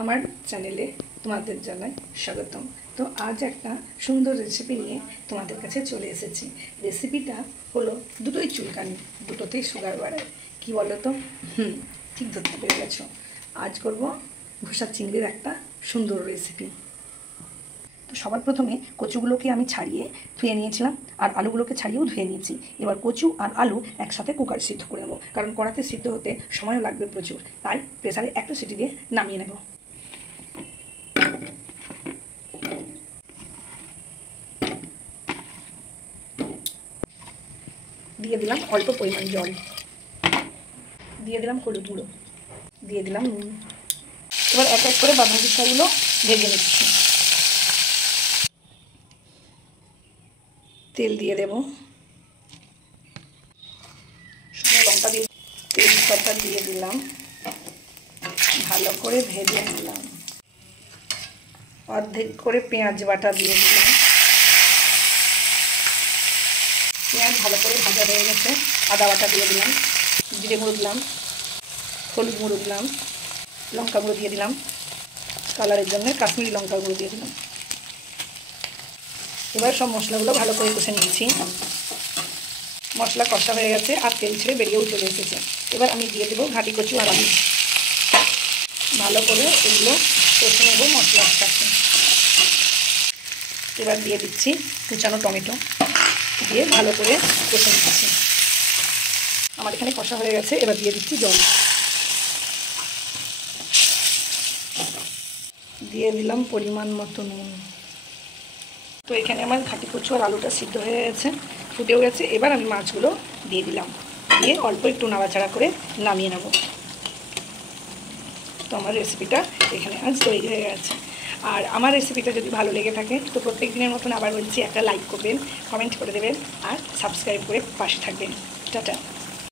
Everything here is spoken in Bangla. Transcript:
আমার চ্যানেলে তোমাদের জানাই স্বাগতম। তো আজ একটা সুন্দর রেসিপি নিয়ে তোমাদের কাছে চলে এসেছি। রেসিপিটা হলো দুটোই চুলকানি, দুটোতেই সুগার বাড়ায়। কী বলো তো? ঠিক ধরতে পেরে গেছো। আজ করব ঘোষা চিংড়ির একটা সুন্দর রেসিপি। তো সবার প্রথমে কচুগুলোকে আমি ছাড়িয়ে ধুয়ে নিয়েছিলাম, আর আলুগুলোকে ছাড়িয়েও ধুয়ে নিয়েছি। এবার কচু আর আলু একসাথে কুকারে সিদ্ধ করে নেবো, কারণ কড়াতে সিদ্ধ হতে সময়ও লাগবে প্রচুর। তাই প্রেসারে একটা সিটি দিয়ে নামিয়ে নেব। দিয়ে দিলাম অল্প পরিমাণ জল, দিয়ে দিলাম হলুদ গুঁড়ো, দিয়ে দিলাম নুন। এবার এক এক করে বাঁধাকপি পিঠাগুলো ভেজে নিচ্ছি। তেল দিয়ে দেব, শুকনো লঙ্কা দিয়ে তেজপাতা দিয়ে দিলাম, ভালো করে ভেজে নিলাম। অর্ধেক করে পেঁয়াজ বাটা দিয়ে দিলাম। পেঁয়াজ ভালো করে ভাজা হয়ে গেছে, আদা বাটা দিয়ে দিলাম, জিরে গুঁড়ো দিলাম, হলুদ গুঁড়ো দিলাম, লঙ্কা গুঁড়ো দিয়ে দিলাম, কালারের জন্য কাশ্মীরি লঙ্কা গুঁড়ো দিয়ে দিলাম। এবার সব মশলাগুলো ভালো করে কষে নিয়েছি। মশলা কষা হয়ে গেছে আর তেল ছেড়ে বেরিয়েও চলে এসেছে। এবার আমি দিয়ে দেবো ঘাটি কচু আর আলু। ভালো করে এগুলো কষে নেবো মশলার সাথে। এবার দিয়ে দিচ্ছি কুচানো টমেটো, দিয়ে ভালো করে কষে নিচ্ছি। আমার এখানে কষা হয়ে গেছে, এবার দিয়ে দিচ্ছি জল, দিয়ে দিলাম পরিমাণ মতো নুন। তো এখানে আমার ঘাটি কচু আর আলুটা সিদ্ধ হয়ে গেছে, ফুটেও গেছে। এবার আমি মাছগুলো দিয়ে দিলাম, দিয়ে অল্প একটু নাড়াচাড়া করে নামিয়ে নেব। তো আমার রেসিপিটা এখানে আজ তৈরি হয়ে গেছে। আর আমার রেসিপিটা যদি ভালো লেগে থাকে তো প্রত্যেক দিনের মতন আবার বলছি, একটা লাইক করবেন, কমেন্ট করে দেবেন আর সাবস্ক্রাইব করে পাশে থাকবেন। টাটা।